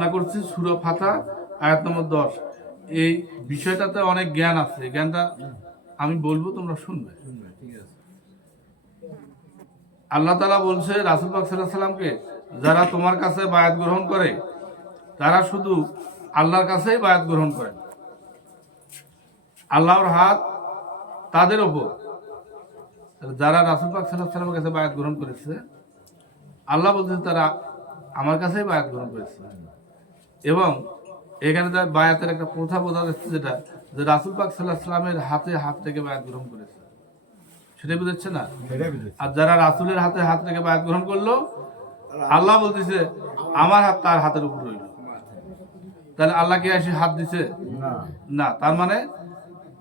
আশা করছি, সুরা ফাতা, আয়াত নম্বর দশ। এই বিষয়টাতে অনেক জ্ঞান আছে। জ্ঞানটা আমি বলব, তোমরা শুনবে। আল্লাহ তালা বলছে, রাসুল সাল্লামকে যারা তোমার কাছে বায়াত গ্রহণ করে, তারা শুধু আল্লাহর কাছেই বায়াত গ্রহণ করে। আল্লাহর হাত তাদের ওপর। যারা রাসুল পাক সাল্লামের কাছে বায়াত গ্রহণ করেছে, আল্লাহ বলছে তারা আমার কাছেই বায়াত গ্রহণ করেছে। এবং এখানে তার বায়াতের একটা প্রথা বোঝা যাচ্ছে যেটা যে রাসুল পাক সাল্লাহ সাল্লামের হাতে হাত থেকে বায়াত গ্রহণ করেছে। সেটাই বুঝাচ্ছে না? আর যারা রাসুলের হাতে হাত থেকে বায়াত গ্রহণ করল আল্লাহ বলতেছে আমার হাত তার হাতের উপর রইল। তাহলে আল্লাহকে এসে হাত দিছে? না। তার মানে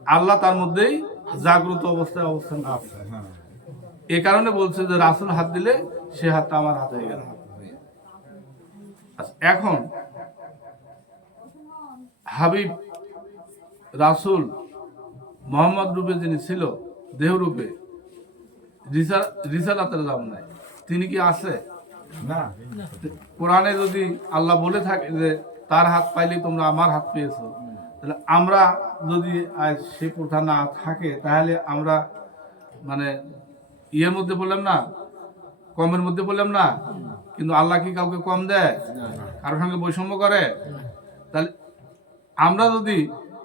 আল্লাহ তার মধ্যেই জাগ্রত অবস্থায় অবস্থান করছে। এ কারণে বলছে যে রাসুল হাত দিলে সে হাতটা আমার হাতে হয়ে গেল। আচ্ছা, এখন হাবিব রাসুল মোহাম্মদ রূপে যিনি ছিল দেহ রূপে রিসালাতের নাই। তিনি কি আছে? কোরআনে যদি আল্লাহ বলে থাকে যে তার হাত পাইলেই তোমরা আমার হাত পেয়েছ। তাহলে আমরা যদি আজ সে প্রথা না থাকে তাহলে আমরা মানে ইয়ের মধ্যে বললাম না কমের মধ্যে বললাম না। কিন্তু আল্লাহ কি কাউকে কম দেয়? কারোর সঙ্গে বৈষম্য করে? তাহলে আমরা যদি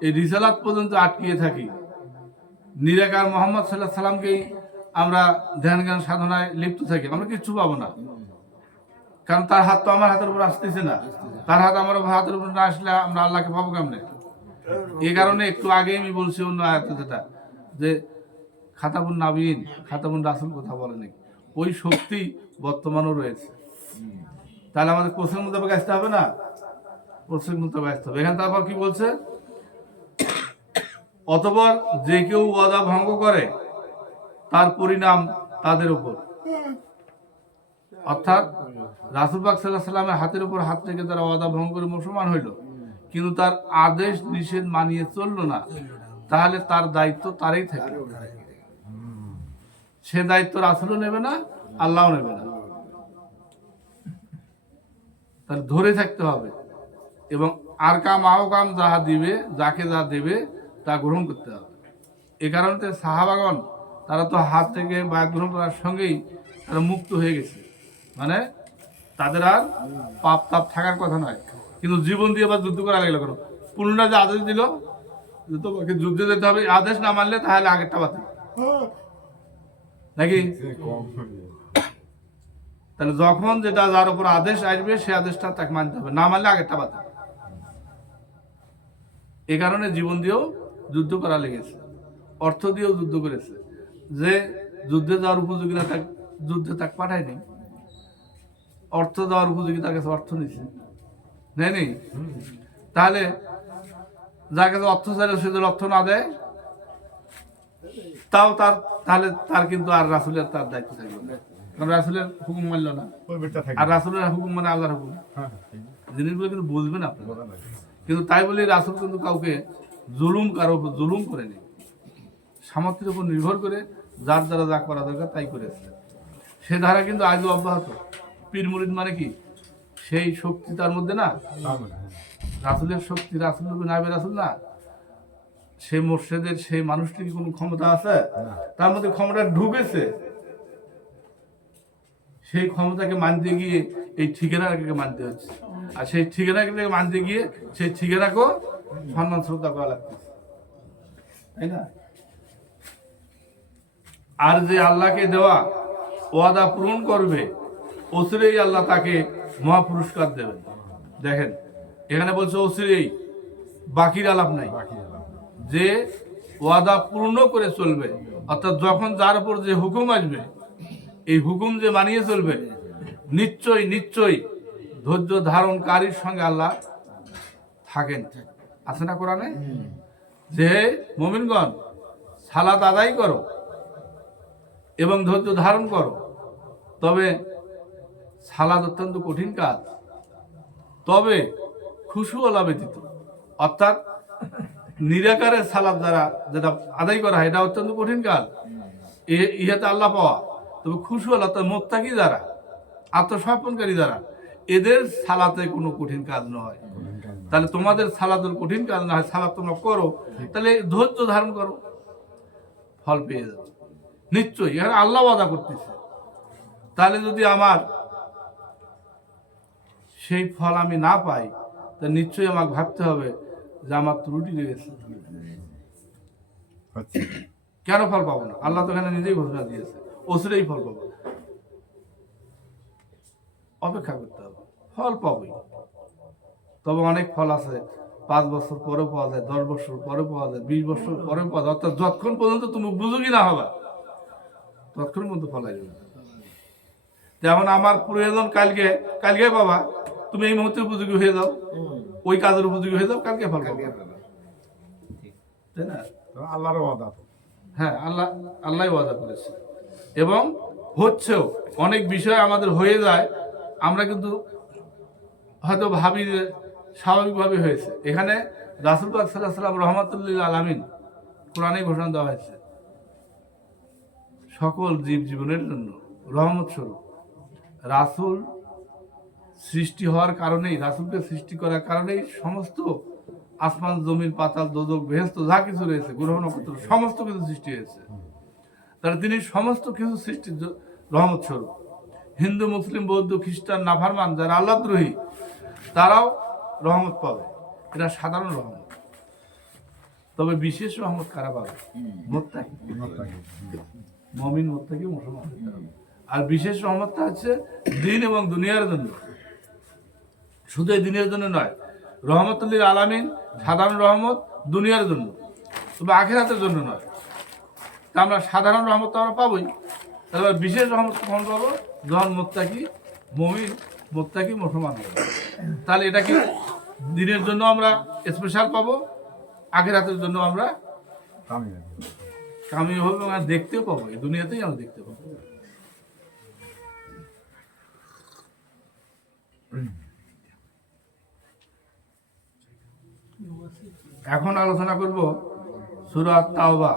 এই রিসালাত পর্যন্ত আটকিয়ে থাকি, নিরাকার মোহাম্মদ সাল্লাহ সাল্লামকেই আমরা ধ্যান জ্ঞান সাধনায় লিপ্ত থাকি, আমরা কিচ্ছু পাবো না। কারণ তার হাত তো আমার হাতের উপর আসতেছে না। তার হাত আমার হাতের উপর না আসলে আমরা আল্লাহকে পাবো কেমনে? এই কারণে একটু আগে আমি বলছি অন্য আয়াতে যেটা, যে খাতাবুন নাবিন খাতাবুন রাসুল কথা বলে নাকি। ওই শক্তি বর্তমানও রয়েছে। তাহলে আমাদের কোষের মোতাবেক আসতে হবে না? মোতাবেক আসতে হবে এখানে তারপর কি বলছে? অতপর যে কেউ ওয়াদা ভঙ্গ করে, তার পরিণাম তাদের উপর। অর্থাৎ রাসুলবাগ সাল্লাহ হাতের উপর হাত থেকে তারা ওয়াদা ভঙ্গ করে মুসলমান হইল। কিন্তু তার আদেশ নিষেধ মানিয়ে চলল না। তাহলে তার দায়িত্ব তারই থাকে। সে দায়িত্ব রাসুলও নেবে না, আল্লাহও নেবে না। তার ধরে থাকতে হবে। এবং আর কাম আহ কাম যাহা দিবে, যাকে যা দেবে, তা গ্রহণ করতে হবে। এ কারণে সাহাবাগন তারা তো হাত থেকে বায়াত গ্রহণ করার সঙ্গেই তারা মুক্ত হয়ে গেছে। মানে তাদের আর পাপ তাপ থাকার কথা নয়। কিন্তু জীবন দিয়ে আবার যুদ্ধ করা লাগল কেন? পুনরায় যে আদেশ দিল, যে তোমাকে যুদ্ধে যেতে হবে, আদেশ না মানলে তাহলে আগেরটা বাতিল। নাকি? তাহলে যখন যেটা যার উপর আদেশ আসবে, সে আদেশটা তাকে মানতে হবে। না মানলে আগেরটা বাতিল। এ কারণে জীবন দিয়েও যুদ্ধ করা লেগেছে। অর্থ দিয়েও যুদ্ধ করেছে। যে যুদ্ধে যাওয়ার উপযোগী না তাক যুদ্ধে তাক পাঠায়নি। অর্থ দেওয়ার উপযোগী তার কাছে অর্থ নিছে। নেই নেই তাহলে যার কাছে অর্থ চাইলে সে যদি অর্থ না দেয় তাও তার তাহলে তার কিন্তু আর রাসুলের তার দায়িত্ব থাকবে না। কারণ রাসুলের হুকুম মানল না। আর রাসুলের হুকুম মানে আল্লাহর হুকুম। জিনিসগুলো কিন্তু বুঝবেন আপনারা। কিন্তু তাই বলে রাসুল কিন্তু কাউকে জুলুম কারও উপর জুলুম করেনি। সামর্থ্যের উপর নির্ভর করে যার দ্বারা যা করা দরকার তাই করেছে। সে ধারা কিন্তু আজও অব্যাহত। পীর মুরিদ মানে কি? সেই শক্তি তার মধ্যে না? রাসুলের শক্তি রাসুল নাইবে রাসুল না? সেই মোর্শেদের সেই মানুষটির কি কোনো ক্ষমতা আছে? তার মধ্যে ক্ষমতা ঢুকেছে। সেই ক্ষমতাকে মানতে গিয়ে এই ঠিকানাকে মানতে হচ্ছে। আর সেই ঠিকানাকে মানতে গিয়ে সেই ঠিকানাকেও সম্মান শ্রদ্ধা করা লাগতেছে তাই না? আর যে আল্লাহকে দেওয়া ওয়াদা পূরণ করবে অসিরেই আল্লাহ তাকে মহা পুরস্কার দেবেন। দেখেন এখানে বলছে অসিরেই বাকির আলাপ নাই। যে ওয়াদা পূর্ণ করে চলবে অর্থাৎ যখন যার উপর যে হুকুম আসবে এই হুকুম যে মানিয়ে চলবে নিশ্চয়ই নিশ্চয়ই ধৈর্য ধারণকারীর সঙ্গে আল্লাহ থাকেন। আছে না কোরআনে? যে মমিনগণ সালাত আদায় করো এবং ধৈর্য ধারণ করো, তবে সালাদ অত্যন্ত কঠিন কাজ। তবে খুশুওয়ালা ব্যতীত অর্থাৎ নিরাকারের সালাদ দ্বারা যেটা আদায় করা হয়, এটা অত্যন্ত কঠিন কাজ। ইহাতে আল্লাহ পাওয়া। তবে খুশুয়াল অর্থাৎ মোত্তাকি দ্বারা, আত্মসমর্পণকারী দ্বারা এদের সালাতে কোনো কঠিন কাজ নয়। তাহলে তোমাদের সালাতুল কঠিন কাজ না হয় সালাদ তোমরা করো। তাহলে ধৈর্য ধারণ করো ফল পেয়ে যাবে। নিশ্চয়ই এখানে আল্লাহ ওয়াদা করতেছে। তাহলে যদি আমার সেই ফল আমি না পাই তা নিশ্চয়ই আমাকে ভাবতে হবে যে আমার ত্রুটি রয়েছে। হচ্ছে কেন ফল পাবো না? আল্লাহ তো এখানে নিজেই ঘোষণা দিয়েছে ওসিরেই ফল পাবো অপেক্ষা করতে হবে। ফল পাবোই। তবে অনেক ফল আছে পাঁচ বছর পরে পাওয়া যায় দশ বছর পরে পাওয়া যায় বিশ বছর পরে পাওয়া যায় অর্থাৎ যতক্ষণ পর্যন্ত তুমি উপযোগী না হবে ততক্ষণ পর্যন্ত ফল আসবে যেমন আমার প্রয়োজন কালকে কালকে বাবা তুমি এই মুহূর্তে উপযোগী হয়ে যাও। ওই কাজের উপযোগী হয়ে যাও কালকে ফল পাবে। তাই না? আল্লাহর ওয়াদা। হ্যাঁ আল্লাহ আল্লাহ ওয়াদা করেছে। এবং হচ্ছেও অনেক বিষয় আমাদের হয়ে যায় হয়তো ভাবি যে স্বাভাবিকভাবে হয়েছে। এখানে রাসুল পাক সাল্লাহ সাল্লাম রহমতুল্লিল আলামিন কোরআনে ঘোষণা দেওয়া হয়েছে। সকল জীব জীবনের জন্য রহমত স্বরূপ। রাসুল সৃষ্টি হওয়ার কারণেই, রাসুলকে সৃষ্টি করার কারণেই সমস্ত আসমান, জমিন, পাতাল, দোদক বেহেস্ত যা কিছু রয়েছে গ্রহ নক্ষত্র সমস্ত কিছু সৃষ্টি হয়েছে। তাহলে তিনি সমস্ত কিছু সৃষ্টির রহমত স্বরূপ। হিন্দু, মুসলিম, বৌদ্ধ, খ্রিস্টান, নাফারমান যারা আল্লাহদ্রোহী, তারাও রহমত পাবে। এটা সাধারণ রহমত। তবে বিশেষ রহমত কারা পাবে? মমিন, মোত্তাকি, মুসলমান। আর বিশেষ রহমতটা হচ্ছে দিন এবং দুনিয়ার জন্য। শুধু এই দিনের জন্য নয়, রহমতুল্লিল আলামিন সাধারণ রহমত দুনিয়ার জন্য। তবে আখেরাতের জন্য নয়। তা আমরা সাধারণ রহমত তো আমরা পাবোই। আবার বিশেষ রহমত কখন পাবো যখন মোত্তাকি মমিন মোত্তাকি মুসলমান হবে তাহলে এটা কি দিনের জন্য আমরা স্পেশাল পাবো আখেরাতের জন্য আমরা। কামিয়ে হবে এবং আমরা দেখতেও পাবো এই দুনিয়াতেই আমরা দেখতে পাবো। এখন আলোচনা করব সুরাত তাওবা।